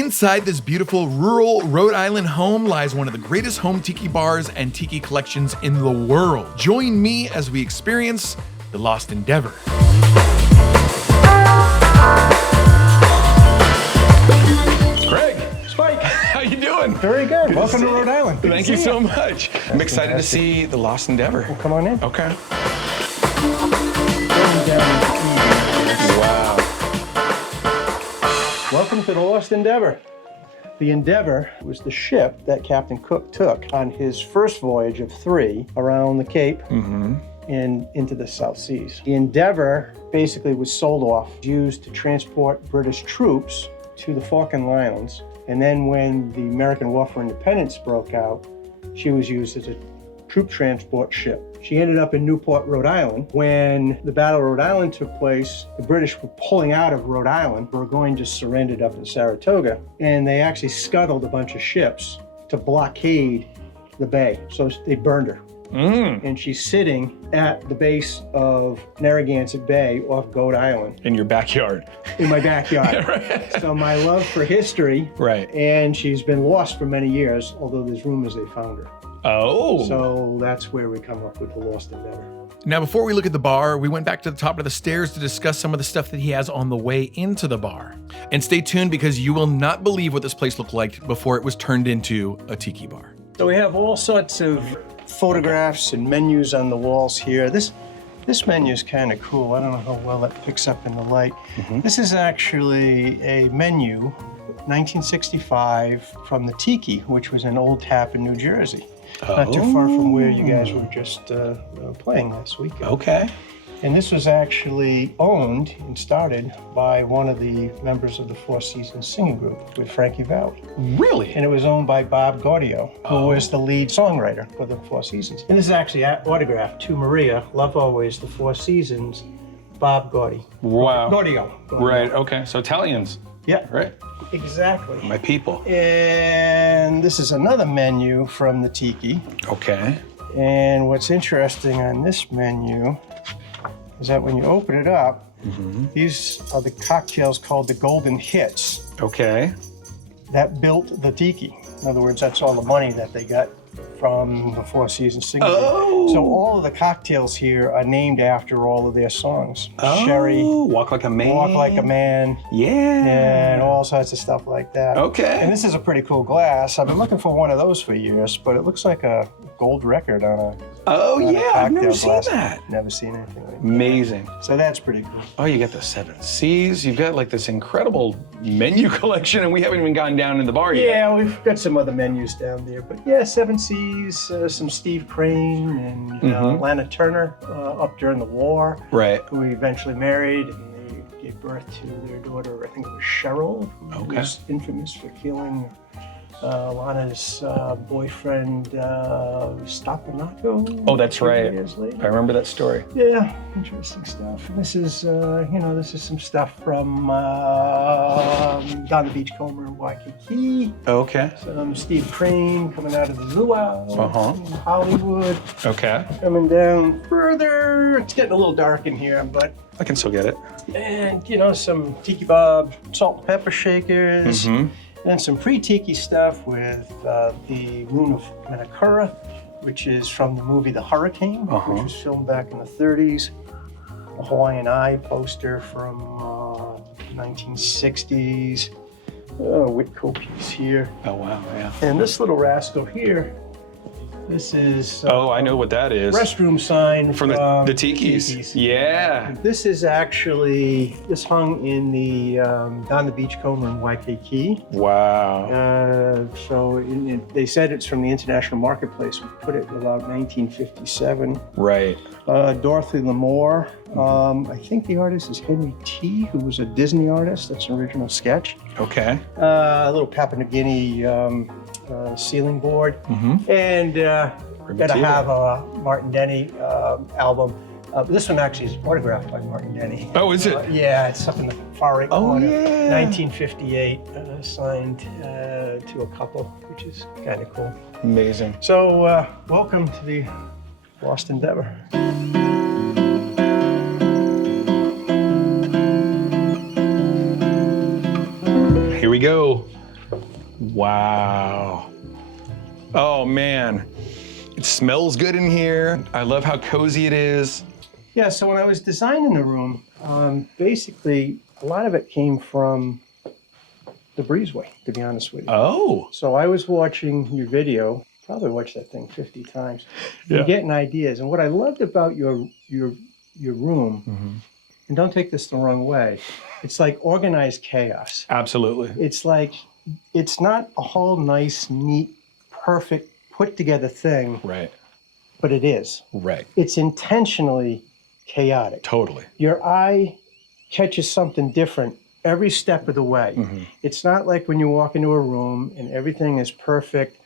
Inside this beautiful rural Rhode Island home lies one of the greatest home tiki bars and tiki collections in the world. Join me as we experience the Lost Endeavor. Greg, Spike, how you doing? very good. Welcome to Rhode Island. Thank you so much. I'm excited to see the Lost Endeavor. Well, come on in. Okay. Wow. Welcome to the Lost Endeavor. The Endeavor was the ship that Captain Cook took on his first voyage of 3 around the Cape and into the South Seas. The Endeavor basically was sold off, used to transport British troops to the Falkland Islands. And then when the American War for Independence broke out, she was used as a troop transport ship. She ended up in Newport, Rhode Island. When the Battle of Rhode Island took place, the British were pulling out of Rhode Island, were going to surrender up in Saratoga, and they actually scuttled a bunch of ships to blockade the bay. So they burned her. And she's sitting at the base of Narragansett Bay off Goat Island. In your backyard. In my backyard. Right. So my love for history, and she's been lost for many years, although there's rumors they found her. Oh. So that's where we come up with the Lost Endeavor. Now, before we look at the bar, we went back to the top of the stairs to discuss some of the stuff that he has on the way into the bar. And stay tuned because you will not believe what this place looked like before it was turned into a tiki bar. So we have all sorts of photographs and menus on the walls here. This menu is kind of cool. I don't know how well that picks up in the light. This is actually a menu, 1965, from the Tiki, which was an old tap in New Jersey. Not too far from where you guys were just playing last weekend. Okay. And this was actually owned and started by one of the members of the Four Seasons singing group with Frankie Valli. Really? And it was owned by Bob Gaudio, who was the lead songwriter for the Four Seasons. And this is actually autographed to Maria, love always, the Four Seasons, Bob Gaudio. Wow. Gaudio. Right, okay. So Italians. Yeah. Right. Exactly. My people. And this is another menu from the Tiki. Okay. And what's interesting on this menu is that when you open it up, these are the cocktails called the Golden Hits. Okay. That built the Tiki. In other words, that's all the money that they got from the Four Seasons singing. Oh. So all of the cocktails here are named after all of their songs. Oh. Sherry, Walk Like a Man. Walk Like a Man, Yeah. and all sorts of stuff like that. Okay. And this is a pretty cool glass. I've been looking for one of those for years, but it looks like a gold record on a I've never cocktail seen glass. that. Never seen anything like that. Amazing. So that's pretty cool. Oh, you got the 7 C's. You've got like this incredible menu collection, and we haven't even gone down in the bar yet. Yeah, we've got some other menus down there, but yeah, 7 C's, some Steve Crane and Lana Turner up during the war, who eventually married, and they gave birth to their daughter, I think it was Cheryl, who was infamous for killing Lana's boyfriend, Stopanato. Oh, that's right. Years later. I remember that story. Yeah, interesting stuff. And this is, this is some stuff from down the Beachcomber in Waikiki. Okay. Some Steve Crane coming out of the luau in Hollywood. Okay. Coming down further. It's getting a little dark in here, but. I can still get it. And, some Tiki Bob salt and pepper shakers. And some pre-Tiki stuff with the Moon of Manakura, which is from the movie The Hurricane, which was filmed back in the 30s. A Hawaiian Eye poster from 1960s. Whitco piece here. Oh, wow, yeah. And this little rascal here, this is I know what that is. restroom sign From the Tikis. Yeah. This is actually, this hung in the down the Beachcomber in Waikiki. Wow. They said it's from the International Marketplace. We put it in about 1957. Right. Dorothy Lamour. I think the artist is Henry T., who was a Disney artist. That's an original sketch. Okay. A little Papua New Guinea ceiling board. And gotta have a Martin Denny album. This one actually is autographed by Martin Denny. Oh, is it? Yeah, it's up in the far right corner. Yeah. 1958, signed to a couple, which is kind of cool. Amazing. So, welcome to the Lost Endeavor. Here we go. Wow. Oh man, it smells good in here. I love how cozy it is. Yeah, so when I was designing the room, basically a lot of it came from the Breezeway, to be honest with you. Oh. So I was watching your video, probably watched that thing 50 times, and getting ideas. And what I loved about your room, and don't take this the wrong way, it's like organized chaos. Absolutely. It's like, it's not a whole nice, neat, perfect, put together thing, Right. but it is. Right. It's intentionally chaotic. Totally. Your eye catches something different every step of the way. It's not like when you walk into a room and everything is perfect,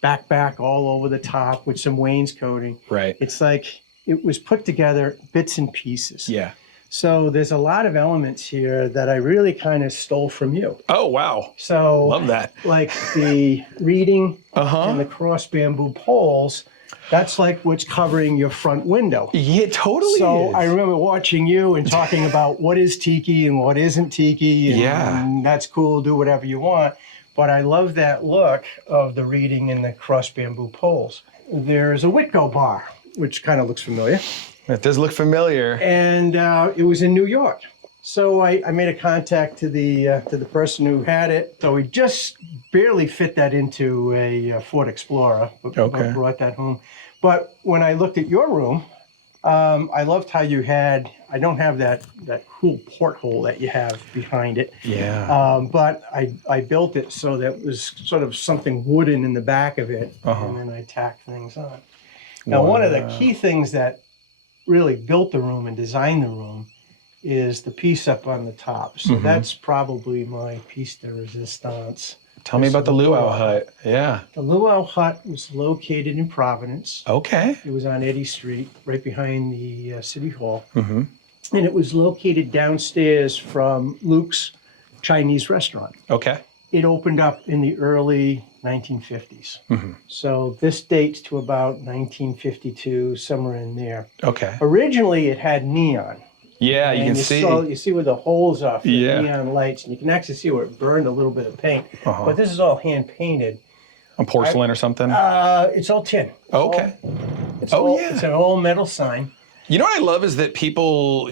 back all over the top with some wainscoting. Right. It's like it was put together bits and pieces. Yeah. So there's a lot of elements here that I really kind of stole from you. Oh, wow. So Love that. like the reading and the cross bamboo poles, that's like what's covering your front window. Yeah, totally. So is. I remember watching you and talking about what is Tiki and what isn't Tiki. And that's cool, do whatever you want. But I love that look of the reading and the cross bamboo poles. There's a Whitco bar, which kind of looks familiar. It does look familiar. And it was in New York. So I made a contact to the person who had it. So we just barely fit that into a Ford Explorer, but brought that home. But when I looked at your room, I loved how you had, I don't have that cool porthole that you have behind it. Yeah. But I built it so that it was sort of something wooden in the back of it, and then I tacked things on. Now, one of the key things that really built the room and designed the room is the piece up on the top. So that's probably my piece de resistance. Tell me about the luau hut. Yeah. The luau hut was located in Providence. Okay. It was on Eddy Street, right behind the City Hall. And it was located downstairs from Luke's Chinese restaurant. Okay. It opened up in the early 1950s. So this dates to about 1952, somewhere in there. Okay. Originally, it had neon. Yeah, you can see. You see where the holes are for the Yeah. neon lights, and you can actually see where it burned a little bit of paint. But this is all hand painted. On porcelain or something? It's all tin. Okay. It's an old metal sign. You know what I love is that people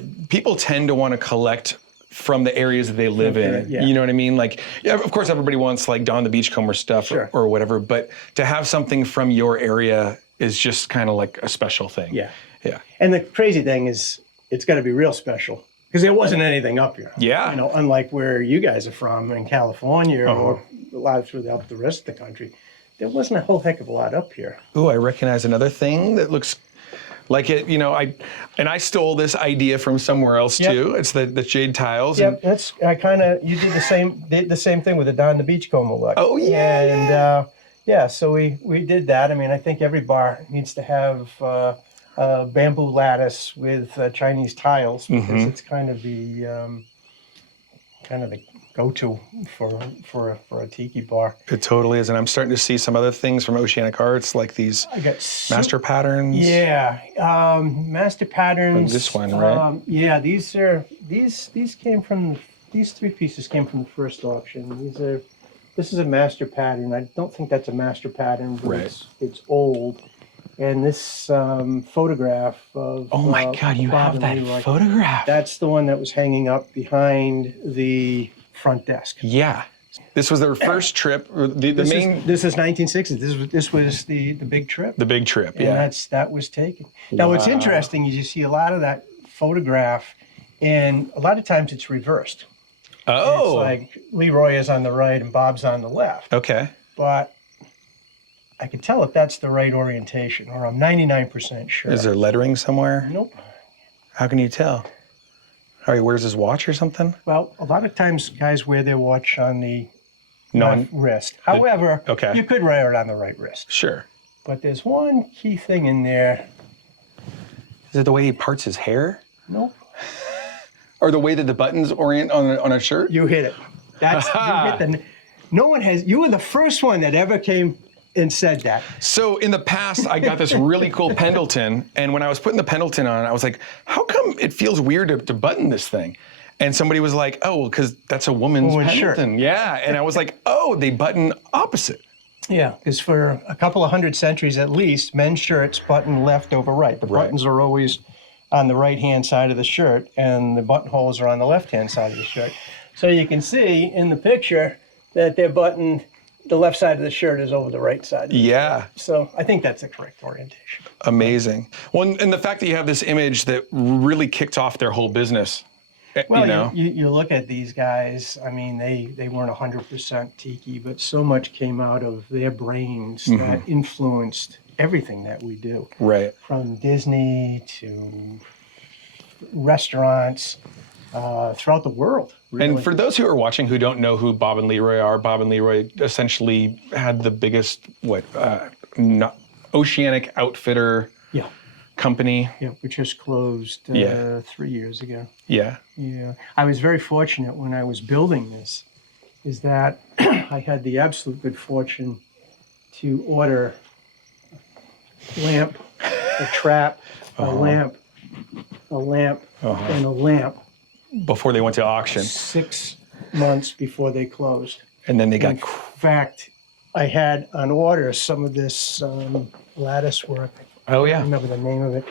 tend to want to collect from the areas that they live in. Yeah. You know what I mean? Like, yeah, of course, everybody wants like Don the Beachcomber stuff or whatever, but to have something from your area is just kind of like a special thing. Yeah. Yeah. And the crazy thing is, it's got to be real special because there wasn't anything up here. Yeah. You know, unlike where you guys are from in California or a lot throughout the rest of the country, there wasn't a whole heck of a lot up here. Ooh, I recognize another thing that looks like it, you know, I stole this idea from somewhere else too. It's the jade tiles. Yep, you did the same thing with the Don the Beachcomber look. Oh yeah. And so we did that. I mean, I think every bar needs to have bamboo lattice with Chinese tiles because it's kind of the go-to for a tiki bar. It totally is, and I'm starting to see some other things from Oceanic Arts, like these master patterns. Yeah, master patterns. Like this one, right? Yeah, these came from these three pieces came from the first auction. This is a master pattern. I don't think that's a master pattern, but it's old. And this photograph of oh my God, you have that photograph. That's the one that was hanging up behind the front desk. Yeah. This was their first trip. This is 1960s. This was the big trip. The big trip, and that was taken. Now, what's interesting is you see a lot of that photograph, and a lot of times it's reversed. Oh. It's like Leroy is on the right and Bob's on the left. Okay. But I can tell if that's the right orientation, or I'm 99% sure. Is there lettering somewhere? Nope. How can you tell? Or he wears his watch or something? Well, a lot of times guys wear their watch on the left wrist. However, you could wear it on the right wrist. Sure. But there's one key thing in there. Is it the way he parts his hair? Nope. Or the way that the buttons orient on a shirt? You hit it. You were the first one that ever came and said that. So in the past, I got this really cool Pendleton, and when I was putting the Pendleton on, I was like, how come it feels weird to button this thing? And somebody was like, oh, well, because that's a woman's Pendleton. Yeah. And I was like, oh, they button opposite. Yeah, because for a couple of hundred centuries at least, men's shirts button left over right. The buttons are always on the right-hand side of the shirt, and the buttonholes are on the left-hand side of the shirt. So you can see in the picture that they're buttoned, the left side of the shirt is over the right side of the shirt. So I think that's the correct orientation. Amazing. Well, and the fact that you have this image that really kicked off their whole business. Well, you look at these guys, I mean, they weren't 100% Tiki, but so much came out of their brains that influenced everything that we do. Right. From Disney to restaurants throughout the world. Really. And for those who are watching who don't know who Bob and Leroy are, Bob and Leroy essentially had the biggest, oceanic outfitter company. Yeah, which just closed 3 years ago. Yeah. Yeah. I was very fortunate when I was building this, is that I had the absolute good fortune to order a lamp, a trap, a lamp, and a lamp. Before they went to auction. 6 months before they closed. And then they got... In fact, I had on order some of this lattice work. Oh, yeah. I don't remember the name of it.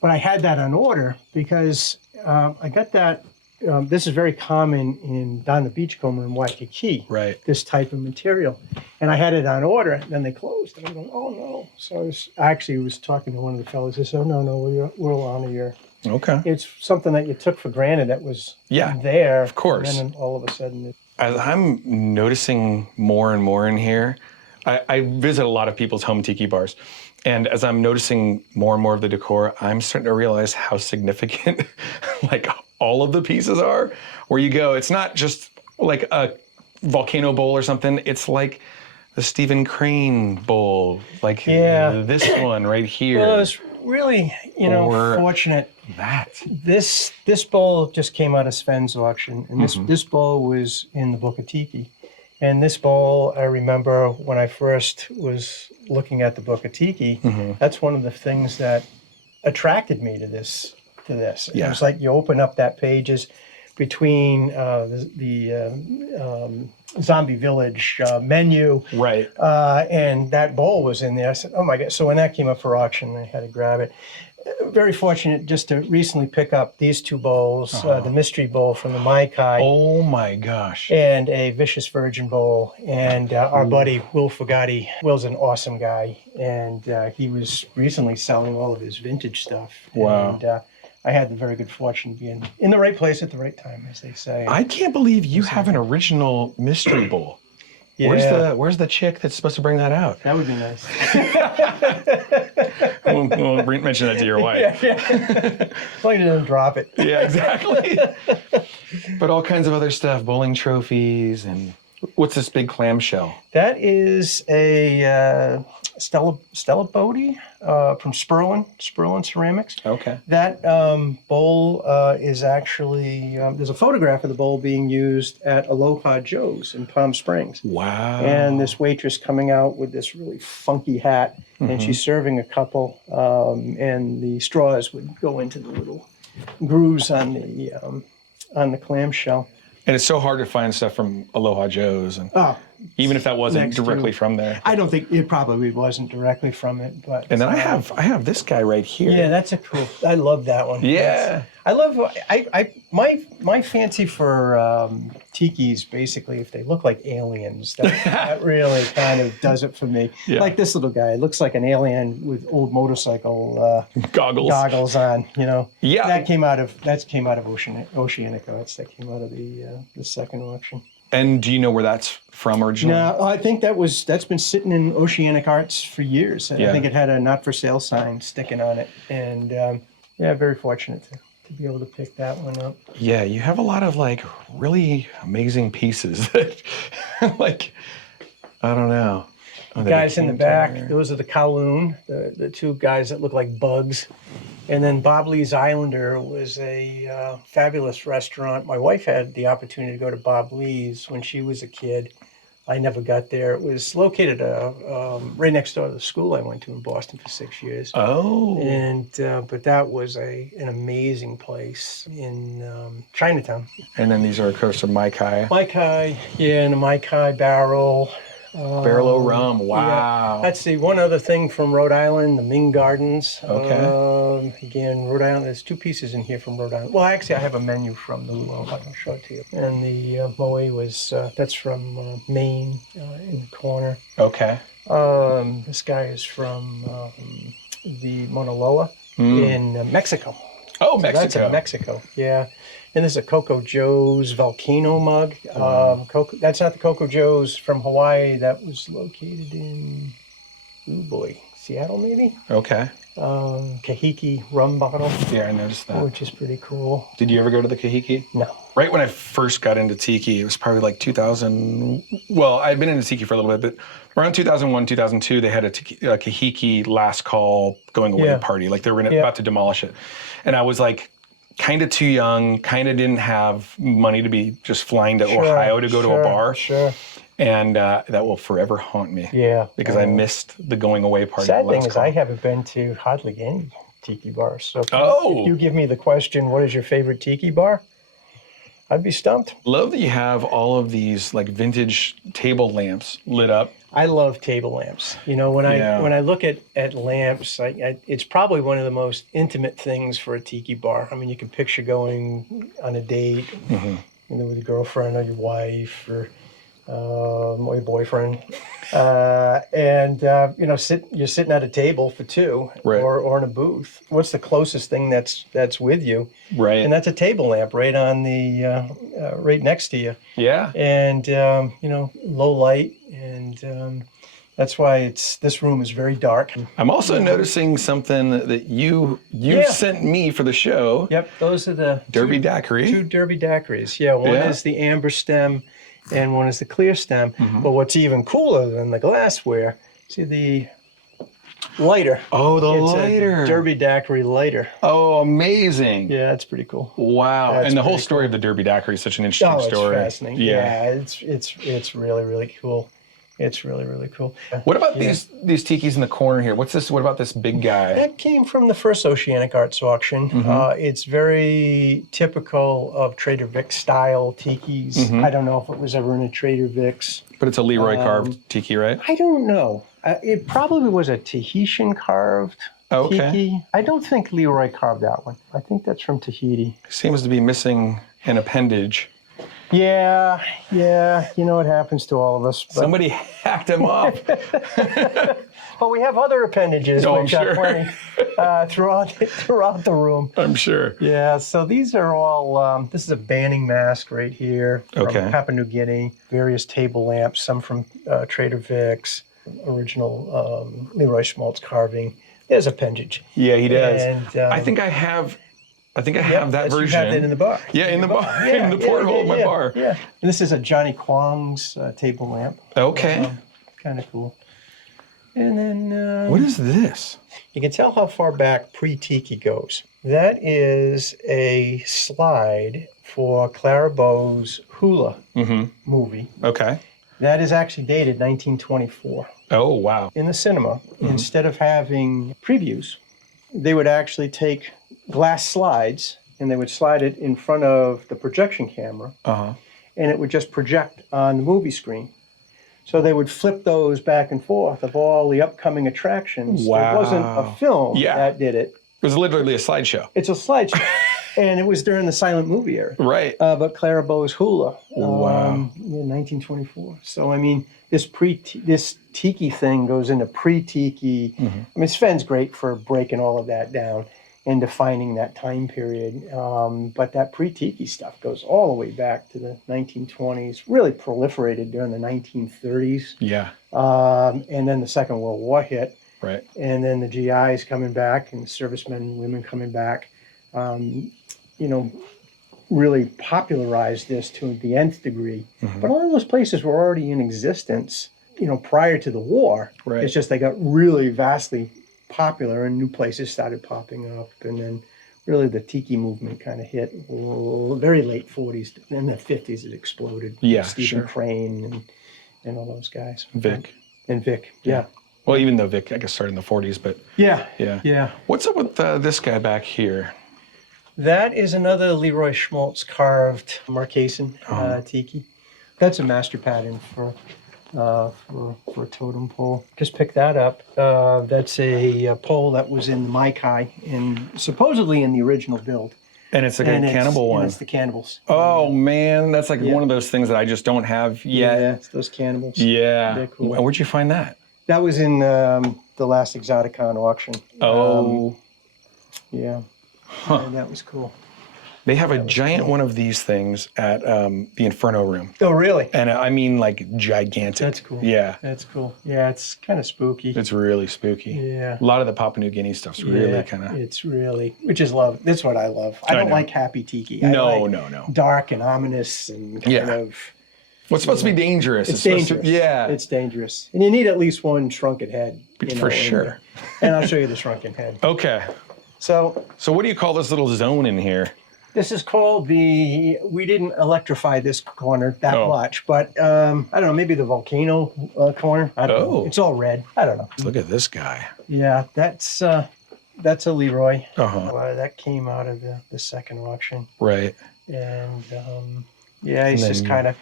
But I had that on order because I got that. This is very common down the Beachcomber in Waikiki. Right. This type of material. And I had it on order, and then they closed. And I'm going, oh, no. So I actually was talking to one of the fellows. He said, oh, no, we'll honor your... Okay. It's something that you took for granted that was there. Of course. And then all of a sudden... As I'm noticing more and more in here, I visit a lot of people's home tiki bars. And as I'm noticing more and more of the decor, I'm starting to realize how significant like all of the pieces are. Where you go, it's not just like a volcano bowl or something. It's like the Stephen Crane bowl, like this one right here. Well, it's really, fortunate. This bowl just came out of Sven's auction, and this bowl was in the Book of Tiki. And this bowl, I remember when I first was looking at the Book of Tiki, that's one of the things that attracted me to this. Yeah. It was like you open up that pages between the Zombie Village menu. Right. And that bowl was in there. I said, oh my God. So when that came up for auction, I had to grab it. Very fortunate just to recently pick up these two bowls, the Mystery Bowl from the Maikai. Oh my gosh. And a Vicious Virgin Bowl. And our buddy, Will Fugatti, Will's an awesome guy. And he was recently selling all of his vintage stuff. Wow. And I had the very good fortune of being in the right place at the right time, as they say. I can't believe you have an original Mystery Bowl. Yeah. Where's the chick that's supposed to bring that out? That would be nice. we'll mention that to your wife. Yeah. As long as you don't drop it. Yeah, exactly. But all kinds of other stuff, bowling trophies, and what's this big clamshell? That is a Stella Bodie from Sperlin Ceramics. Okay. That bowl is actually, there's a photograph of the bowl being used at Aloha Joe's in Palm Springs. Wow. And this waitress coming out with this really funky hat, and she's serving a couple, and the straws would go into the little grooves on the clamshell. And it's so hard to find stuff from Aloha Joe's, and even if that wasn't directly from there. I don't think it probably wasn't directly from it, but. And then I have this guy right here. Yeah, that's a cool. I love that one. Yeah. I love. My fancy for tikis, basically, if they look like aliens, that really kind of does it for me. Yeah. Like this little guy, it looks like an alien with old motorcycle goggles on. Yeah. That came out of Oceanic Arts. That came out of the second auction. And do you know where that's from originally? No, I think that's been sitting in Oceanic Arts for years. And I think it had a not for sale sign sticking on it. And very fortunate to be able to pick that one up. Yeah, you have a lot of like really amazing pieces that like, I don't know. The guys in the back, those are the Kowloon, the two guys that look like bugs. And then Bob Lee's Islander was a fabulous restaurant. My wife had the opportunity to go to Bob Lee's when she was a kid. I never got there. It was located right next door to the school I went to in Boston for 6 years. Oh. And but that was an amazing place in Chinatown. And then these are, of course, Mai Kai. Mai Kai, yeah, and a Mai Kai barrel. Barrel o' rum. Wow. Yeah. That's the one other thing from Rhode Island, the Ming Gardens. Okay. Again, Rhode Island. There's 2 pieces in here from Rhode Island. Well, actually, I have a menu from the Luau. I can show it to you. And the Moe was that's from Maine in the corner. Okay. This guy is from the Mauna Loa in Mexico. Oh, So Mexico. that's in Mexico, yeah. And this is a Coco Joe's Volcano mug. That's not the Coco Joe's from Hawaii. That was located in, Seattle maybe? Okay. Kahiki rum bottle, Yeah, I noticed that. which is pretty cool. Did you ever go to the Kahiki? No. Right when I first got into Tiki, it was probably like 2000. Well, I'd been into Tiki for a little bit, but around 2001, 2002, they had a Kahiki last call going away party. Like they were about to demolish it. And I was like kind of too young, kind of didn't have money to be just flying to Ohio to go to a bar. Sure. And that will forever haunt me. Yeah. Because I missed the going away party. Sad thing is I haven't been to hardly any tiki bars. So if you give me the question, what is your favorite tiki bar? I'd be stumped. Love that you have all of these like vintage table lamps lit up. I love table lamps. You know, when I look at lamps, it's probably one of the most intimate things for a tiki bar. I mean, you can picture going on a date, you know, with your girlfriend or your wife or your boyfriend, and you know, you're sitting at a table for 2, or in a booth. What's the closest thing that's with you? Right. And that's a table lamp right on the right next to you. Yeah. And you know, low light, and that's why this room is very dark. I'm also noticing something that you sent me for the show. Yep, those are the Derby Daiquiri. 2 Derby Daiquiris. Yeah, one is the amber stem, and one is the clear stem. But what's even cooler than the glassware, see the lighter. Oh, the It's lighter. a Derby Daiquiri lighter. Oh, amazing. Yeah, that's pretty cool. Wow. That's and the whole pretty story of the Derby Daiquiri is such an interesting Oh, story. it's fascinating. Yeah, it's really, really cool. It's really, really cool. What about these tikis in the corner here? What's this? What about this big guy? That came from the first Oceanic Arts auction. It's very typical of Trader Vic's style tikis. I don't know if it was ever in a Trader Vic's. But it's a Leroy carved tiki, right? I don't know. It probably was a Tahitian carved tiki. I don't think Leroy carved that one. I think that's from Tahiti. Seems to be missing an appendage. Yeah. You know, it happens to all of us. But Somebody hacked him off. But we have other appendages which are plenty throughout the room. I'm sure. Yeah, so these are all, this is a banning mask right here from Papua New Guinea, various table lamps, some from Trader Vic's, original Leroy Schmaltz carving. There's appendage. Yeah, he does. And, I think I have that version. You have that in the bar. Yeah, in the bar, in the porthole of my bar. Yeah, and this is a Johnny Kwong's table lamp. Okay. Kind of cool. And then... what is this? You can tell how far back pre-Tiki goes. That is a slide for Clara Bow's Hula movie. Okay. That is actually dated 1924. Oh, wow. In the cinema, instead of having previews, they would actually take glass slides and they would slide it in front of the projection camera, and it would just project on the movie screen. So they would flip those back and forth of all the upcoming attractions. Wow. It wasn't a film that did it. It was literally a slideshow. It's a slideshow. And it was during the silent movie era. Right. But Clara Bow's Hula. Wow. In 1924. So, I mean, this Tiki thing goes into pre-Tiki. I mean, Sven's great for breaking all of that down and defining that time period. But that pre-Tiki stuff goes all the way back to the 1920s, really proliferated during the 1930s. Yeah. And then the Second World War hit. Right. And then the GIs coming back and the servicemen and women coming back, you know, really popularized this to the nth degree. But all of those places were already in existence, you know, prior to the war. Right. It's just they got really vastly popular and new places started popping up. And then really the Tiki movement kind of hit very late 40s. In the 50s it exploded. Yeah, Stephen sure. Crane and all those guys. Vic. And Vic, yeah. Well, even though Vic, I guess, started in the 40s, but Yeah. yeah. What's up with this guy back here? That is another Leroy Schmaltz carved Marquesan tiki. That's a master pattern for a totem pole. Just picked that up. That's a pole that was in my Kai and supposedly in the original build. And it's like a cannibal one. And it's the cannibals. Oh man, that's like one of those things that I just don't have yet. Yeah, it's those cannibals. Yeah. They're cool. Where'd you find that? That was in the last Exoticon auction. Oh. Yeah. Yeah, that was cool. They have a giant one of these things at the Inferno room. Oh, really? And I mean like gigantic. That's cool. Yeah. That's cool. Yeah, it's kind of spooky. It's really spooky. Yeah. A lot of the Papua New Guinea stuff's really kind of... It's really, which is love. That's what I love. I don't like happy tiki. No. Dark and ominous and kind of... Well, it's supposed to be dangerous. It's dangerous. Yeah. It's dangerous. And you need at least one shrunken head. For sure. And I'll show you the shrunken head. Okay. So what do you call this little zone in here? This is called we didn't electrify this corner that much, but I don't know, maybe the volcano corner. I don't know. It's all red. I don't know. Look at this guy. Yeah, that's a Leroy. Uh-huh. That came out of the second auction. Right. And he's kind of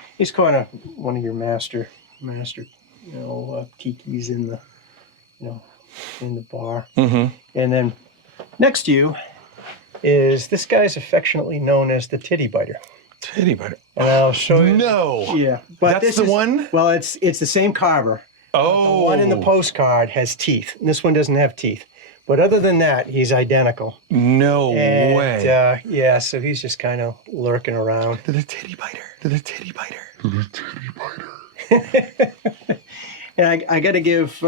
one of your master tikis in the in the bar. Mm-hmm. And then next to you is this guy's affectionately known as the titty biter. Titty biter. And I'll show you. No. Yeah, but that's the one. Well, it's the same carver. Oh. The one in the postcard has teeth. And this one doesn't have teeth. But other than that, he's identical. No way. So he's just kind of lurking around. To the titty biter. To the titty biter. To the titty biter. And I got to give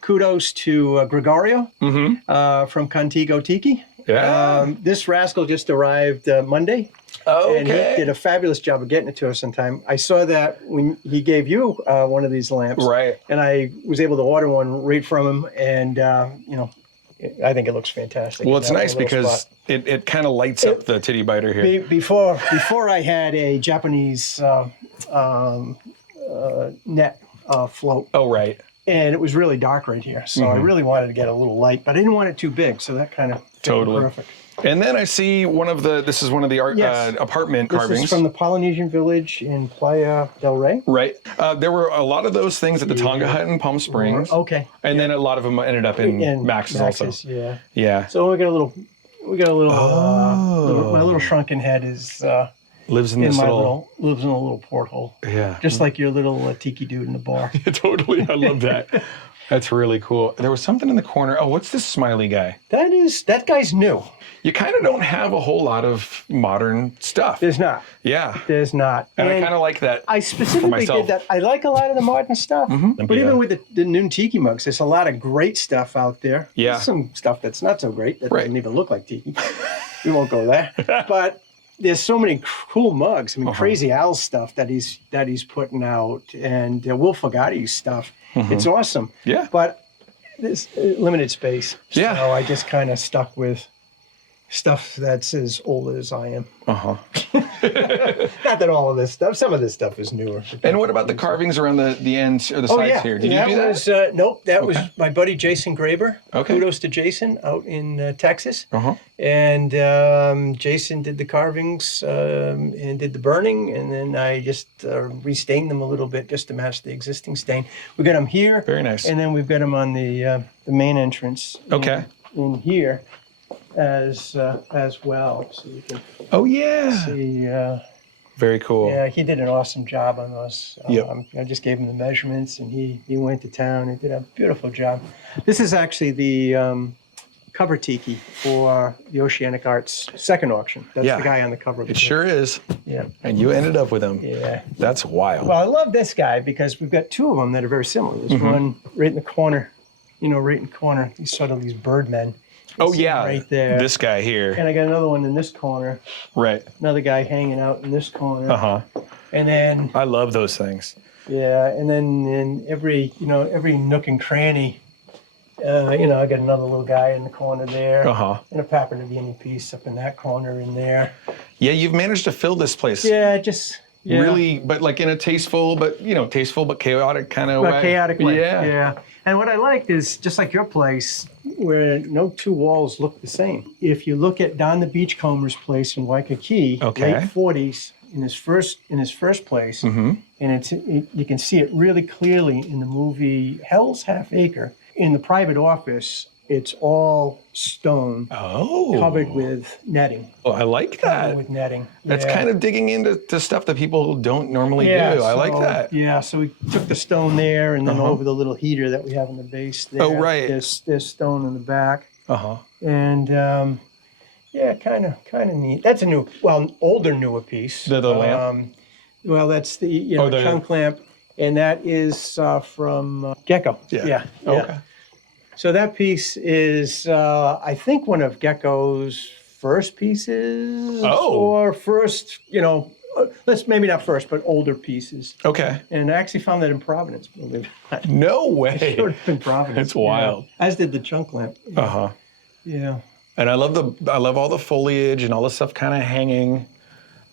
kudos to Gregorio from Contigo Tiki. Yeah. This rascal just arrived Monday. Okay. And he did a fabulous job of getting it to us in time. I saw that when he gave you one of these lamps. Right. And I was able to order one right from him. And, I think it looks fantastic. Well, it's nice because it kind of lights up the titty biter here. Before I had a Japanese net float. Oh, right. And it was really dark right here. So I really wanted to get a little light, but I didn't want it too big. So that kind of totally perfect. And then I see this is one of the apartment carvings. This is from the Polynesian village in Playa del Rey. Right. There were a lot of those things at the Tonga Hut in Palm Springs. Okay. And then a lot of them ended up in Max's also. Yeah. Yeah. So we got a little my little shrunken head is lives in a little porthole. Yeah. Just like your little tiki dude in the bar. Totally. I love that. That's really cool. There was something in the corner. Oh, what's this smiley guy? That guy's new. You kind of don't have a whole lot of modern stuff. There's not. Yeah. There's not. And I kind of like that. I specifically did that. I like a lot of the modern stuff. But even with the new tiki mugs, there's a lot of great stuff out there. Yeah. There's some stuff that's not so great that doesn't even look like tiki. We won't go there. But there's so many cool mugs. I mean, Crazy Al's stuff that he's putting out, and Will Fogati's stuff. It's awesome. Yeah. But there's limited space. Yeah. So I just kind of stuck with stuff that's as old as I am. Not that all of this stuff. Some of this stuff is newer. And what about the carvings around the ends or the sides here? Did you do that? Nope. That was my buddy Jason Graber. Okay. Kudos to Jason out in Texas. And Jason did the carvings and did the burning, and then I just restained them a little bit just to match the existing stain. We got them here. Very nice. And then we've got them on the main entrance. Okay. In here. As well, so you can see. Very cool. Yeah, he did an awesome job on those. Yep. I just gave him the measurements, and he went to town and did a beautiful job. This is actually the cover tiki for the Oceanic Arts second auction. That's the guy on the cover. It sure is. Yeah. And you ended up with him. Yeah. That's wild. Well, I love this guy because we've got two of them that are very similar. There's one right in the corner, right in the corner. These sort of these birdmen. Oh, yeah. Right there. This guy here. And I got another one in this corner. Right. Another guy hanging out in this corner. And then... I love those things. Yeah, and then in every nook and cranny, I got another little guy in the corner there. And a Papua New Guinea piece up in that corner in there. Yeah, you've managed to fill this place. Yeah, just Yeah. Really, but like in a tasteful but chaotic kind of A way. chaotic way. Yeah. Yeah. And what I liked is just like your place, where no two walls look the same. If you look at Don the Beachcomber's place in Waikiki, Okay. late 40s, in his first place, and you can see it really clearly in the movie Hell's Half Acre. In the private office, it's all stone, covered with netting. Oh, I like Covered that. with netting. That's Yeah. kind of digging into stuff that people don't normally do. I like that. Yeah, so we took the stone there, and then over the little heater that we have in the base there. Oh, right. There's stone in the back. And yeah, kind of neat. That's a older, newer piece. The lamp? Well, that's the the chunk lamp, and that is from Gecko. Yeah. Yeah. Okay. So that piece is, I think, one of Gecko's first pieces. Oh. Or first, maybe not first, but older pieces. Okay. And I actually found that in Providence, believe it or not. No way. Showed up in Providence. It's wild. Yeah. As did the chunk lamp. Yeah. And I love all the foliage and all the stuff kind of hanging.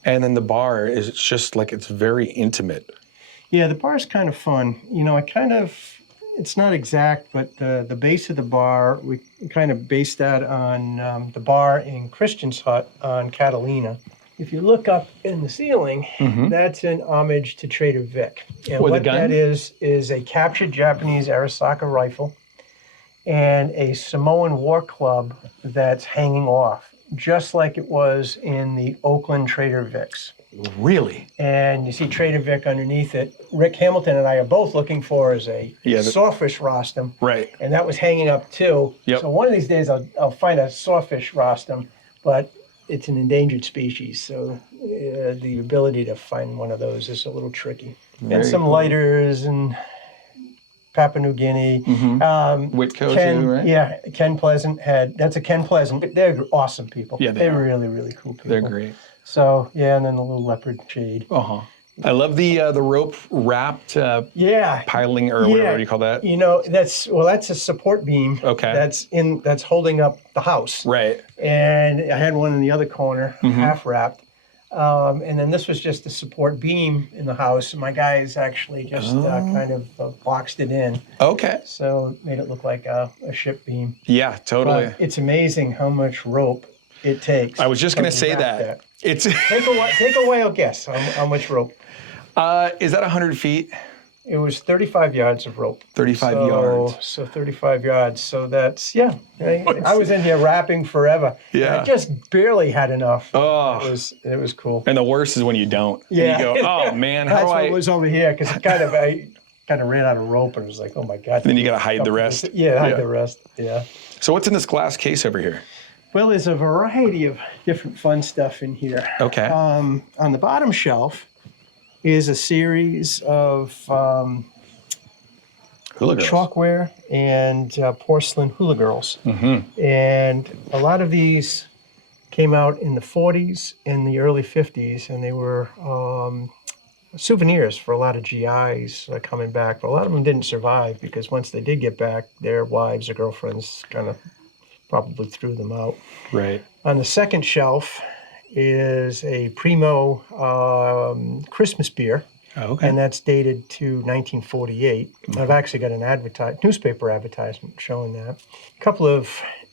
And then the bar is just like, it's very intimate. Yeah, the bar's kind of fun. It's not exact, but the base of the bar, we kind of based that on the bar in Christian's Hut on Catalina. If you look up in the ceiling, that's an homage to Trader Vic. And With a what gun? that is a captured Japanese Arisaka rifle and a Samoan war club that's hanging off, just like it was in the Oakland Trader Vic's. Really? And you see Trader Vic underneath it. Rick Hamilton and I are both looking for is a sawfish rostrum. Right. And that was hanging up too. Yep. So one of these days I'll find a sawfish rostrum, but it's an endangered species. So the ability to find one of those is a little tricky. And some lighters and Papua New Guinea. Whitco too, right? Yeah, Ken Pleasant that's a Ken Pleasant. They're awesome people. Yeah, they're really, really cool people. They're great. So, yeah, and then the little leopard shade. I love the rope wrapped piling or whatever you call that. That's a support beam. Okay. That's holding up the house. Right. And I had one in the other corner, half wrapped. And then this was just a support beam in the house. My guys actually just kind of boxed it in. Okay. So it made it look like a ship beam. Yeah, totally. But it's amazing how much rope it takes. I was just going to say that. It's Take a wild guess how much rope. Is that 100 feet? It was 35 yards of rope. 35 yards. So 35 yards. So that's, I was in here wrapping forever. Yeah. I just barely had enough. Oh. It was cool. And the worst is when you don't. Yeah. You go, oh man, how That's do what I? was over here because I kind of ran out of rope and it was like, oh my God. Then you got to hide the rest. Yeah, hide the rest. Yeah. So what's in this glass case over here? Well, there's a variety of different fun stuff in here. Okay. On the bottom shelf is a series of Hula girls. chalkware and porcelain hula girls. And a lot of these came out in the 40s and the early 50s, and they were souvenirs for a lot of GIs coming back. But a lot of them didn't survive because once they did get back, their wives or girlfriends kind of probably threw them out. Right. On the second shelf is a Primo Christmas beer. Oh, okay. And that's dated to 1948. I've actually got an newspaper advertisement showing that. A couple of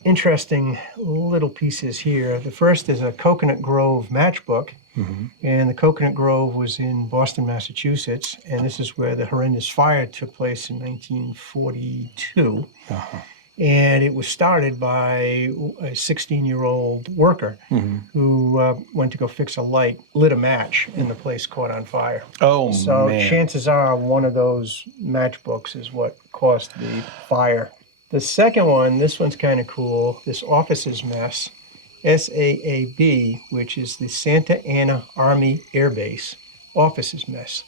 interesting little pieces here. The first is a Coconut Grove matchbook. And the Coconut Grove was in Boston, Massachusetts. And this is where the horrendous fire took place in 1942. And it was started by a 16-year-old worker who went to go fix a light, lit a match, and the place caught on fire. Oh, so man. chances are one of those matchbooks is what caused the fire. The second one, this one's kind of cool, this Officers Mess, SAAB, which is the Santa Ana Army Air Base Officers Mess.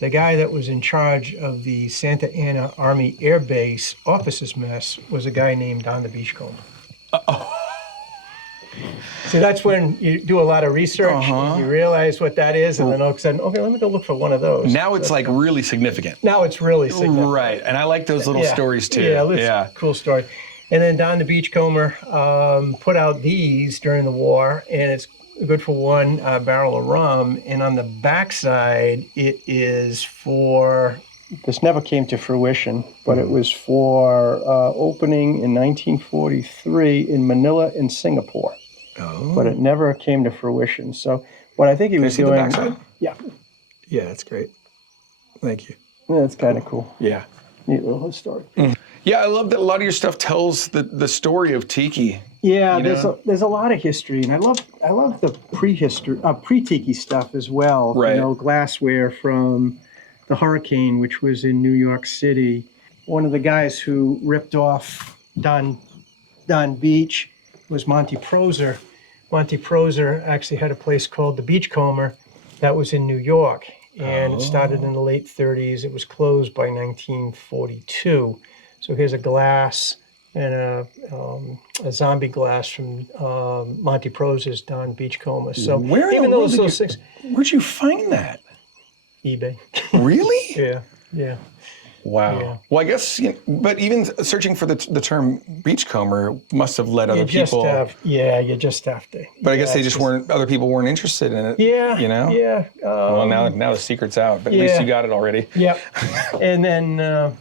The guy that was in charge of the Santa Ana Army Air Base Officers Mess was a guy named Don the Beachcomber. So that's when you do a lot of research, and you realize what that is, and then all of a sudden, okay, let me go look for one of those. Now it's like really significant. Now it's really significant. Right, and I like those little stories too. Yeah, cool story. And then Don the Beachcomber put out these during the war, and it's good for one barrel of rum. And on the backside, it is for, this never came to fruition, but it was for opening in 1943 in Manila and Singapore. Oh. But it never came to fruition. So what I think he was See doing. the backside? Yeah. Yeah, that's great. Thank you. Yeah, that's kind of cool. Yeah. Neat little story. Yeah, I love that a lot of your stuff tells the story of Tiki. Yeah, You know? there's a lot of history, and I love the pre-Tiki stuff as well. Right. You know, glassware from the hurricane, which was in New York City. One of the guys who ripped off Don Beach was Monty Proser. Monty Proser actually had a place called the Beachcomber that was in New York, and it started in the late 30s. It was closed by 1942. So here's a glass and a zombie glass from Monty Proser's Don Beachcomber. So Where in even the world those things, where'd you find that? eBay. Really? Yeah. Wow. Yeah. Well, I guess, but even searching for the term beachcomber must have led other You just people. you just have to. But I guess they just weren't. Other people weren't interested in it. Yeah. You know. Yeah. Well, now the secret's out. But at least you got it already. Yep. And then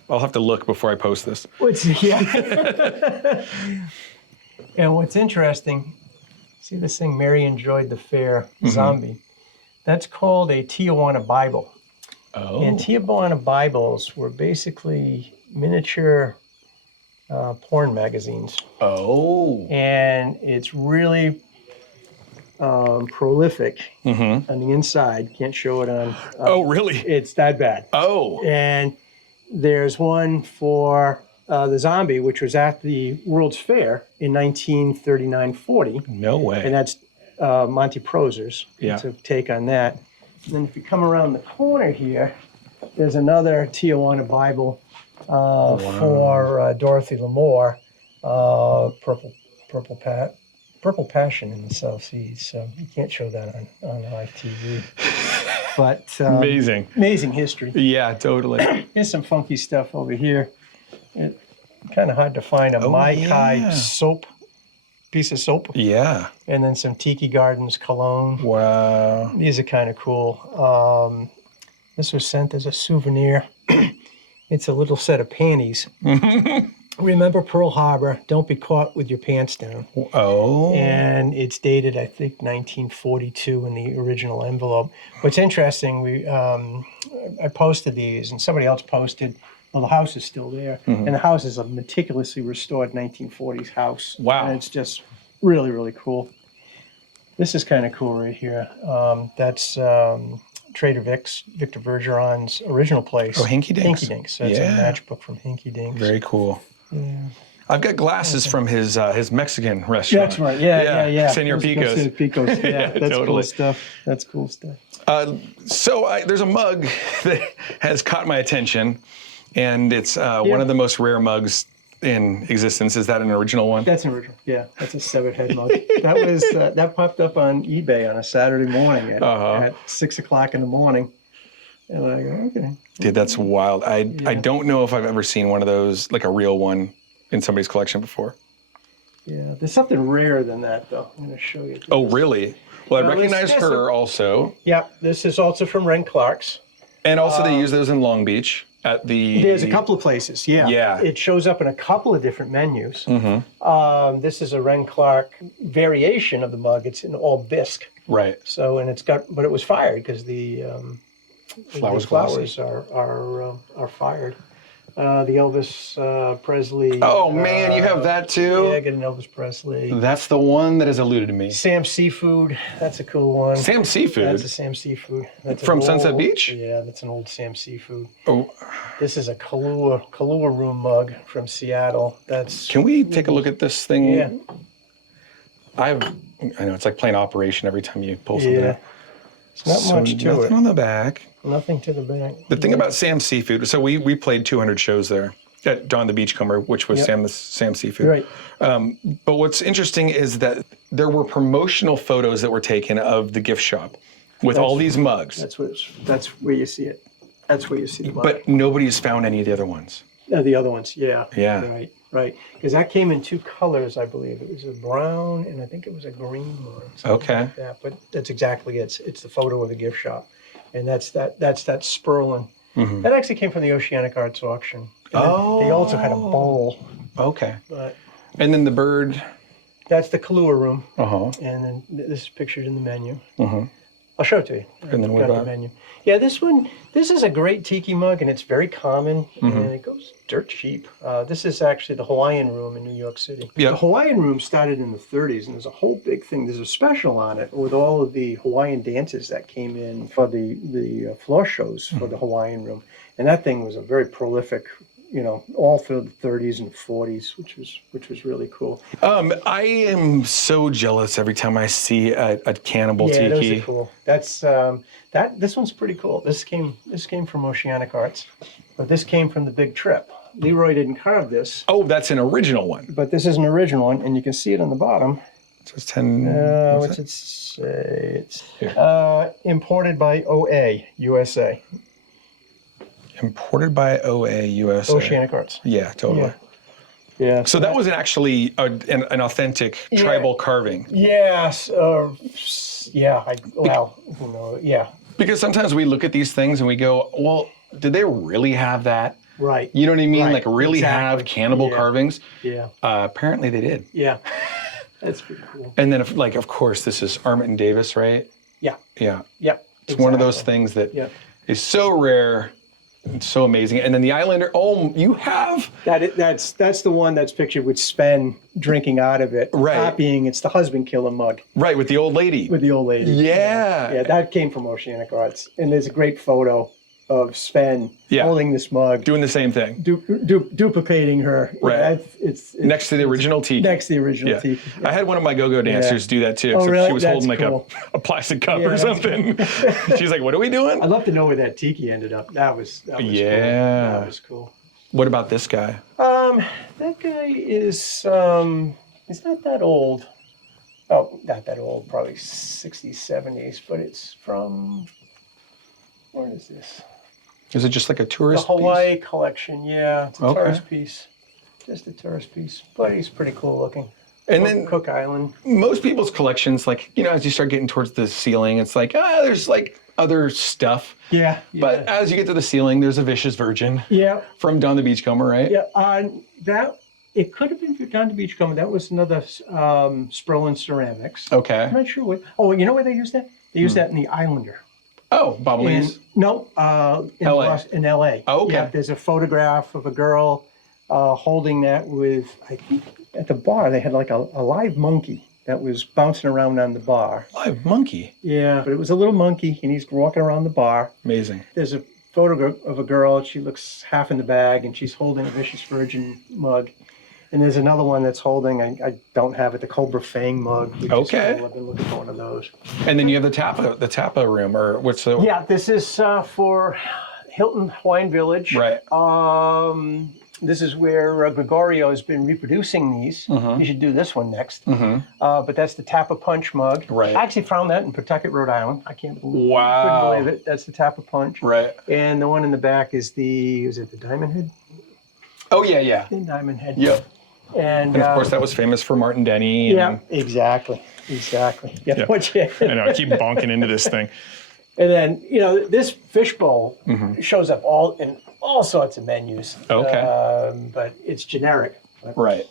I'll have to look before I post this. And what's interesting, see this thing, Mary Enjoyed the Fair zombie. That's called a Tijuana Bible. Oh. And Tijuana Bibles were basically miniature porn magazines. Oh. And it's really prolific on the inside. Can't show it on. Oh, really? It's that bad. Oh. And there's one for the zombie, which was at the World's Fair in 1939-40. No way. And that's Monty Proser's. Yeah. It's a take on that. And then if you come around the corner here, there's another Tijuana Bible for Dorothy L'Amour, Purple Passion in the South Seas. So you can't show that on live TV. But amazing history. Yeah, totally. Here's some funky stuff over here. It's kind of hard to find a Mai Kai soap, piece of soap. Yeah. And then some Tiki Gardens cologne. Wow. These are kind of cool. This was sent as a souvenir. It's a little set of panties. Remember Pearl Harbor, don't be caught with your pants down. Oh. And it's dated, I think, 1942 in the original envelope. What's interesting, I posted these, and somebody else posted, well, the house is still there. And the house is a meticulously restored 1940s house. Wow. And it's just really, really cool. This is kind of cool right here. That's Trader Vic's, Victor Bergeron's original place. Oh, Hinky Dinks. Hinky Dinks. That's a matchbook from Hinky Dinks. Very cool. Yeah. I've got glasses from his Mexican restaurant. That's right. Yeah. Senor Picos. Senor Picos. Yeah, that's totally. cool stuff. That's cool stuff. So there's a mug that has caught my attention, and it's one of the most rare mugs in existence. Is that an original one? That's an original. Yeah, that's a severed head mug. That was that popped up on eBay on a Saturday morning at 6 o'clock in the morning, and I go, okay. Dude, that's wild. I don't know if I've ever seen one of those, like a real one, in somebody's collection before. Yeah, there's something rarer than that, though. I'm going to show you. Oh, really? Well, I recognize her also. Yeah, this is also from Ren Clark's. And also they use those in Long Beach at the... There's a couple of places, yeah. Yeah. It shows up in a couple of different menus. This is a Ren Clark variation of the mug. It's in all bisque. Right. So, and but it was fired because the Flowers are fired. The Elvis Presley. Oh, man, you have that too? Yeah, I get an Elvis Presley. That's the one that has eluded me. Sam Seafood. That's a cool one. Sam Seafood? That's a Sam Seafood. That's from Sunset Beach? Yeah, that's an old Sam Seafood. Oh. This is a Kahlua Room mug from Seattle. That's. Can we take a look at this thing? Yeah. I know, it's like playing Operation every time you pull something out. It's not much to nothing it. on the back. Nothing to the back. The thing about Sam Seafood, so we played 200 shows there at Don the Beachcomber, which was Sam Seafood. Right. But what's interesting is that there were promotional photos that were taken of the gift shop with all these mugs. That's where you see it. That's where you see the mug. But nobody's found any of the other ones. The other ones, yeah. Yeah. Right, because that came in 2 colors, I believe. It was a brown and I think it was a green one. Okay. Like that. But that's exactly it. It's the photo of the gift shop, and that's that Sperlin. That actually came from the Oceanic Arts auction. And they also had a bowl. Okay. But And then the bird. that's the Kahlua room. Uh-huh. And then this is pictured in the menu. Uh-huh. I'll show it to you. And then what Got about the menu? Yeah, this is a great tiki mug, and it's very common, and it goes dirt cheap. This is actually the Hawaiian room in New York City. Yeah. The Hawaiian room started in the 30s, and there's a whole big thing. There's a special on it with all of the Hawaiian dances that came in for the floor shows for the Hawaiian room, and that thing was a very prolific. All through the 30s and 40s, which was really cool. I am so jealous every time I see a cannibal Yeah, those tiki. are cool. That's this one's pretty cool. This came from Oceanic Arts, but this came from the Big Trip. Leroy didn't carve this. Oh, that's an original one. But this is an original one, and you can see it on the bottom. It says 10. What's it say? It's imported by OA, USA. Imported by OA USA. Oceanic Arts. Yeah, totally. Yeah. So that was actually an authentic tribal carving. Yes. Yeah. Yeah. Because sometimes we look at these things and we go, well, did they really have that? Right. You know what I mean? Right. Like really have cannibal carvings? Yeah. Apparently they did. Yeah. That's pretty cool. And then, of course, this is Armit and Davis, right? Yeah. Yeah. Yep. It's one of those things that is so rare. It's so amazing. And then the Islander, you have... That's the one that's pictured with Sven drinking out of it. Right. Copying, it's the husband killer mug. Right, with the old lady. With the old lady. Yeah. Yeah, that came from Oceanic Arts. And there's a great photo of Sven holding this mug. Doing the same thing. Duplicating her. Right. Yeah, it's next to the original Tiki. Next to the original Tiki. Yeah. I had one of my go-go dancers do that too, except really? she was holding like a plastic cup or something. She's like, what are we doing? I'd love to know where that Tiki ended up. That was cool. That was cool. What about this guy? That guy is he's not that old. Oh, not that old, probably 60s, 70s, but it's from, where is this? Is it just like a tourist The Hawaii collection, yeah. It's a tourist piece. Just a tourist piece. But he's pretty cool looking. And then Cook Island. Most people's collections, like, as you start getting towards the ceiling, it's like, there's like other stuff. Yeah. But as you get to the ceiling, there's a Vicious Virgin. Yeah. From Don the Beachcomber, right? Yeah. It could have been Don the Beachcomber. That was another Sperlin Ceramics. Okay. I'm not sure what. Oh, you know where they used that? They used that in the Islander. Oh, Bob Lee's? No, in LA. In LA. Oh, okay. Yeah, there's a photograph of a girl holding that with, I think at the bar, they had like a live monkey that was bouncing around on the bar. Live monkey? Yeah, but it was a little monkey and he's walking around the bar. Amazing. There's a photograph of a girl, she looks half in the bag and she's holding a Vicious Virgin mug. And there's another one that's holding, I don't have it, the Cobra Fang mug. Okay. Cool. I've been looking for one of those. And then you have the Tapa room, or what's the... Yeah, this is for Hilton Hawaiian Village. Right. This is where Gregorio has been reproducing these. You should do this one next. But that's the Tapa Punch mug. Right. I actually found that in Pawtucket, Rhode Island. I can't believe Wow. couldn't believe it. That's the Tapa Punch. Right. And the one in the back is the Diamond Head? Oh, yeah. The Diamond Head. Yep. And of course, that was famous for Martin Denny. Yeah, exactly. Yeah. I know, I keep bonking into this thing. And then, this fishbowl shows up in all sorts of menus. Okay. But it's generic. Right.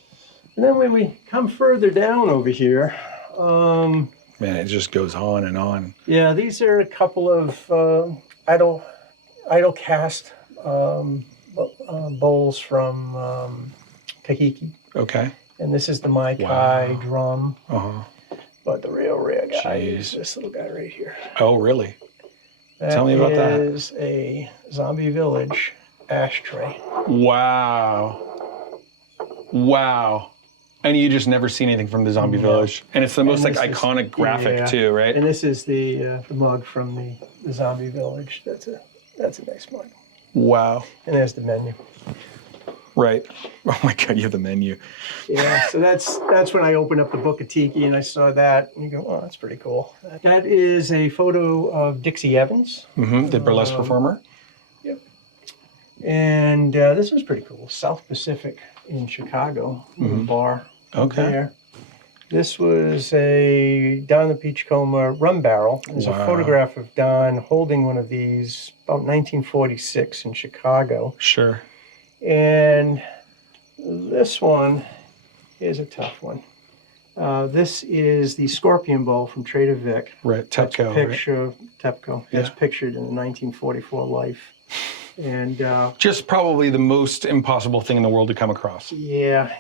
And then when we come further down over here, man, it just goes on and on. Yeah, these are a couple of idol cast bowls from Kahiki. Okay. And this is the Mai Kai drum. But the real rare guy is this little guy right here. Oh, really? Tell me about that. That is a Zombie Village ashtray. Wow. And you just never see anything from the Zombie Village. And it's the most iconic graphic too, right? And this is the mug from the Zombie Village. That's a nice mug. Wow. And there's the menu. Right. Oh my God, you have the menu. Yeah, so that's when I opened up the book of Tiki and I saw that and you go, oh, that's pretty cool. That is a photo of Dixie Evans. The burlesque performer. Yep. And this was pretty cool. South Pacific in Chicago, in a bar Okay. there. This was a Don the Beachcomber rum barrel. There's a photograph of Don holding one of these about 1946 in Chicago. Sure. And this one is a tough one. This is the Scorpion Bowl from Trader Vic. Right, Tepco. Tepco. That's pictured in the 1944 life. And just probably the most impossible thing in the world to come across. yeah,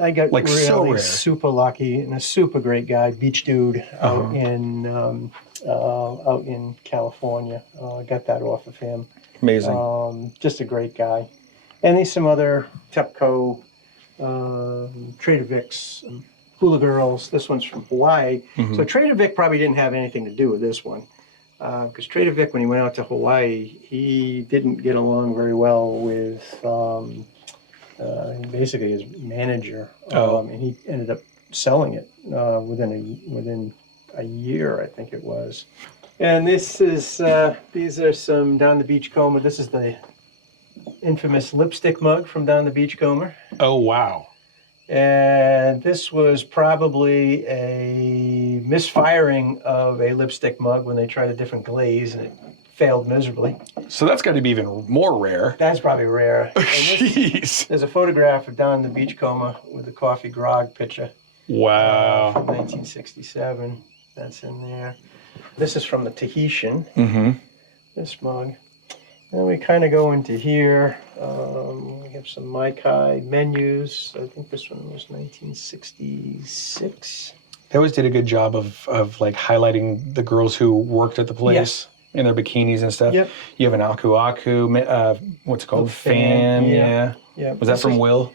I got Like, really so rare. super lucky, and a super great guy, beach dude out in California. I got that off of him. Amazing. Just a great guy. And there's some other Tepco, Trader Vic's, Hula Girls. This one's from Hawaii. So Trader Vic probably didn't have anything to do with this one. Because Trader Vic, when he went out to Hawaii, he didn't get along very well with basically his manager. And he ended up selling it within a year, I think it was. And this is these are some Don the Beachcomber. This is the infamous lipstick mug from Don the Beachcomber. Oh, wow. And this was probably a misfiring of a lipstick mug when they tried a different glaze, and it failed miserably. So that's got to be even more rare. That's probably rare. And Jeez. there's a photograph of Don the Beachcomber with the coffee grog picture. Wow. From 1967. That's in there. This is from the Tahitian, this mug. Then we kind of go into here. We have some Maikai menus. I think this one was 1966. They always did a good job of like highlighting the girls who worked at the place in their bikinis and stuff. Yep. You have an Aku Aku, what's it called? Fan. Yeah. Was that from Will?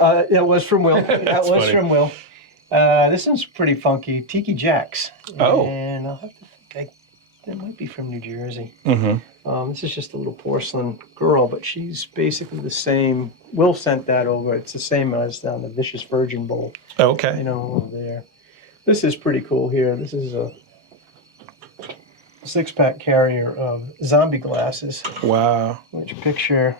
That was from Will. That was funny. from Will. This one's pretty funky. Tiki Jacks. Oh. And I'll have to think. That might be from New Jersey. This is just a little porcelain girl, but she's basically the same. Will sent that over. It's the same as down the Vicious Virgin Bowl. Okay. You know, over there. This is pretty cool here. This is a 6-pack carrier of zombie glasses. Wow. Which picture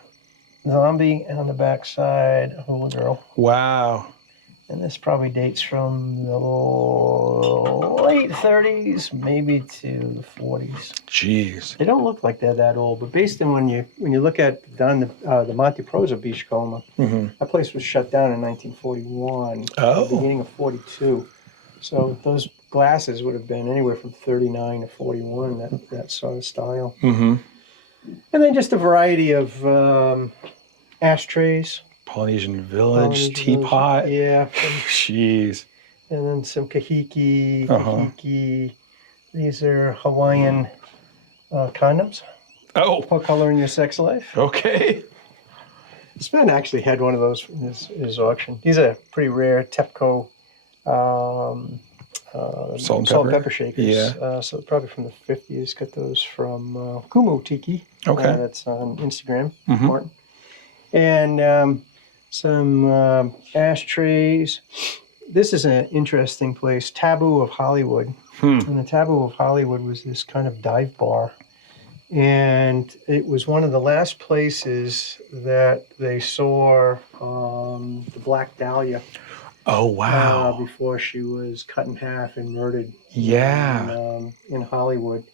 zombie, and on the back side, a hula girl. Wow. And this probably dates from the late 30s, maybe to the 40s. Jeez. They don't look like they're that old, but based on when you look at the Monte Prosa Beachcomber, that place was shut down in 1941, beginning of 42. So those glasses would have been anywhere from 39 to 41, that sort of style. And then just a variety of ashtrays. Polynesian Village, teapot. Yeah. Jeez. And then some kahiki. These are Hawaiian condoms. Oh. For coloring your sex life. Okay. Sven actually had one of those from his auction. These are pretty rare Tepco salt and pepper shakers. Yeah. So probably from the 50s. Got those from Kumu Tiki. Okay. That's on Instagram, Martin. And some ashtrays. This is an interesting place, Taboo of Hollywood. And the Taboo of Hollywood was this kind of dive bar. And it was one of the last places that they saw the Black Dahlia. Oh, wow. Before she was cut in half and murdered in Hollywood.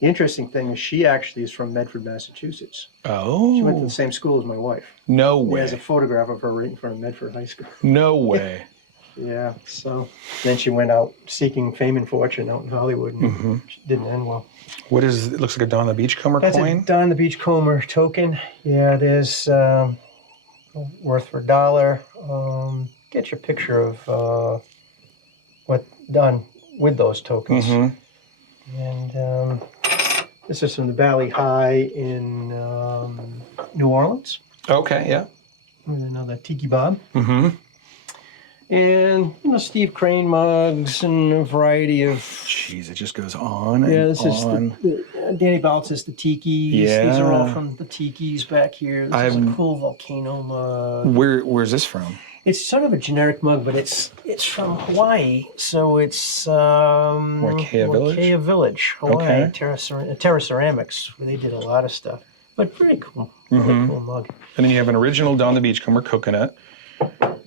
The interesting thing is she actually is from Medford, Massachusetts. Oh. She went to the same school as my wife. No way. There's a photograph of her right in front of Medford High School. No way. Yeah, so then she went out seeking fame and fortune out in Hollywood, and it didn't end well. What is it? Looks like a Don the Beachcomber That's coin? a Don the Beachcomber token. Yeah, it is worth for $1. Get your picture of what done with those tokens. And this is from the Valley High in New Orleans. Okay, yeah. With another Tiki Bob. And Steve Crane mugs and a variety of. Jeez, it just goes on. Yeah, and this is Danny Baltz is the Tikis. Yeah. These are all from the Tikis back here. This is a cool volcano mug. Where's this from? It's sort of a generic mug, but it's from Hawaii, so it's Wakea Village, Hawaii, Terra Ceramics, where they did a lot of stuff. But pretty cool, really cool mug. And then you have an original Don the Beachcomber coconut.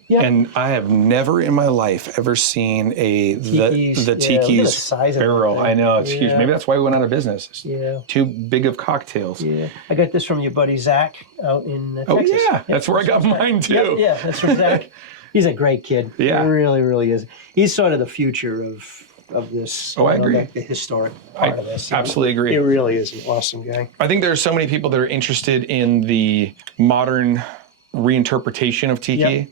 Yep. And I have never in my life ever seen Tiki's, the look at the Tiki's size of that barrel. thing. I know, it's huge. Yeah. Maybe that's why we went out of business. It's Yeah. too big of cocktails. Yeah. I got this from your buddy Zach out in Oh Texas. yeah, that's where I got mine too. Yep, yeah, that's from Zach. He's a great kid. Yeah. He really, really is. He's sort of the future of this. Oh, I agree. The historic part of this. Absolutely agree. He really is an awesome guy. I think there are so many people that are interested in the modern reinterpretation of Tiki. Yep.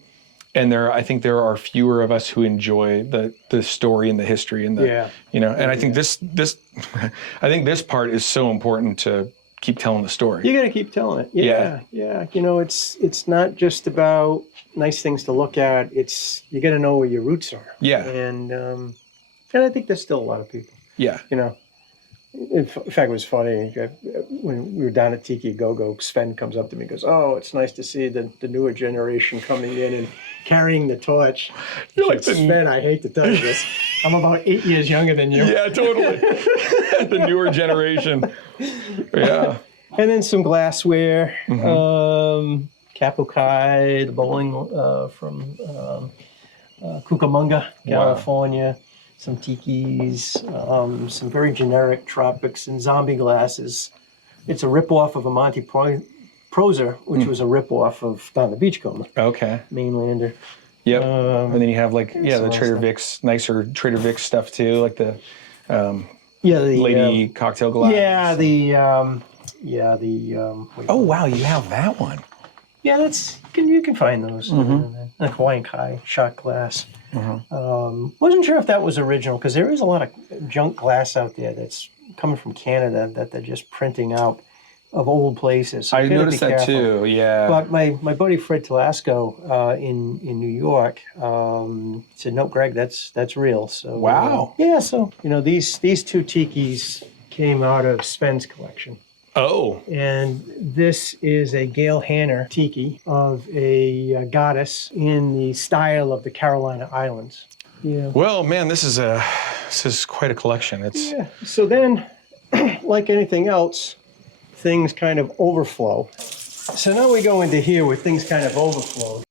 And I think there are fewer of us who enjoy the story and the history and the, and I think this I think this part is so important to keep telling the story. You got to keep telling it. Yeah. You know, it's not just about nice things to look at. You got to know where your roots are. Yeah. And I think there's still a lot of people. Yeah. You know, in fact, it was funny when we were down at Tiki Go-Go. Sven comes up to me and goes, "Oh, it's nice to see the newer generation coming in and carrying the torch." You're like, Sven, I hate to tell you this, I'm about 8 years younger than you. Yeah, totally. The newer generation. Yeah. And then some glassware, Kapukai, the bowling from Cucamonga, California, some Tikis, some very generic tropics and zombie glasses. It's a ripoff of a Monty Proser, which was a ripoff of Down the Beachcomber. Okay. Mainlander. Yep. And then you have like the Trader stuff. Vic's, nicer Trader Vic's stuff too, like the the lady cocktail glass. Oh wow, you have that one. Yeah, you can find those. The Hawaiian Kai shot glass. Wasn't sure if that was original because there is a lot of junk glass out there that's coming from Canada that they're just printing out of old places. So I you gotta noticed be that careful. too. Yeah. But my buddy Fred Telasco in New York said, "No, Greg, that's real." So wow. So these two Tikis came out of Sven's collection. Oh. And this is a Gail Hanner Tiki of a goddess in the style of the Carolina Islands. Yeah. Well, man, this is quite a collection. So then, like anything else, things kind of overflow. So now we go into here where things kind of overflow.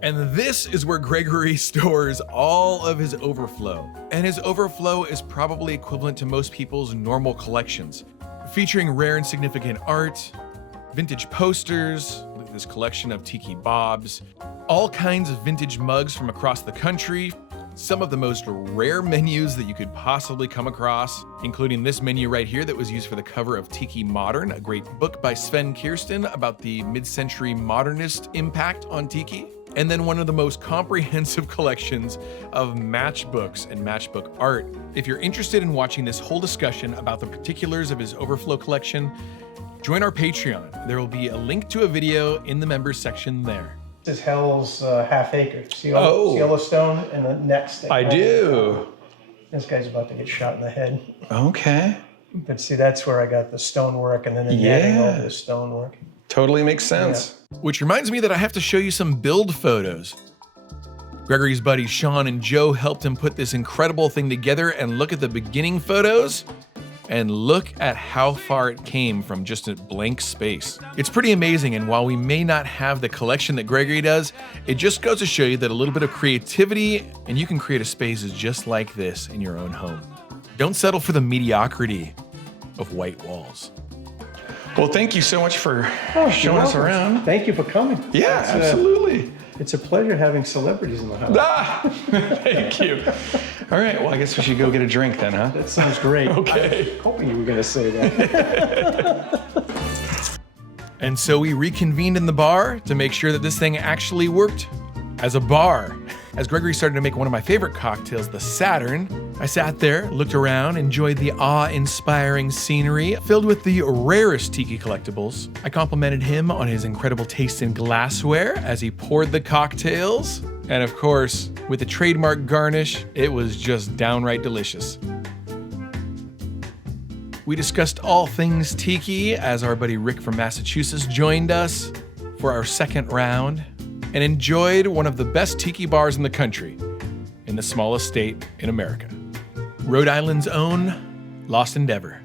And this is where Gregory stores all of his overflow. And his overflow is probably equivalent to most people's normal collections, featuring rare and significant art, vintage posters, look at this collection of tiki bobs, all kinds of vintage mugs from across the country, some of the most rare menus that you could possibly come across, including this menu right here that was used for the cover of Tiki Modern, a great book by Sven Kirsten about the mid-century modernist impact on Tiki. And then one of the most comprehensive collections of matchbooks and matchbook art. If you're interested in watching this whole discussion about the particulars of his Overflow collection, join our Patreon. There will be a link to a video in the members section there. This is Hell's Half Acre. See Yellowstone and the next. I do. This guy's about to get shot in the head. Okay. But see, that's where I got the stonework and then the netting over the stonework. Totally makes sense. Which reminds me that I have to show you some build photos. Gregory's buddies Sean and Joe helped him put this incredible thing together, and look at the beginning photos and look at how far it came from just a blank space. It's pretty amazing, and while we may not have the collection that Gregory does, it just goes to show you that a little bit of creativity and you can create a space just like this in your own home. Don't settle for the mediocrity of white walls. Well, thank you so much for showing us around. Thank you for coming. Yeah, absolutely. It's a pleasure having celebrities in the house. Thank you. All right, well, I guess we should go get a drink then, huh? That sounds great. Okay. I was hoping you were going to say that. And so we reconvened in the bar to make sure that this thing actually worked as a bar. As Gregory started to make one of my favorite cocktails, the Saturn, I sat there, looked around, enjoyed the awe-inspiring scenery filled with the rarest tiki collectibles. I complimented him on his incredible taste in glassware as he poured the cocktails. And of course, with the trademark garnish, it was just downright delicious. We discussed all things tiki as our buddy Rick from Massachusetts joined us for our second round, and enjoyed one of the best tiki bars in the country, in the smallest state in America. Rhode Island's own Lost Endeavor.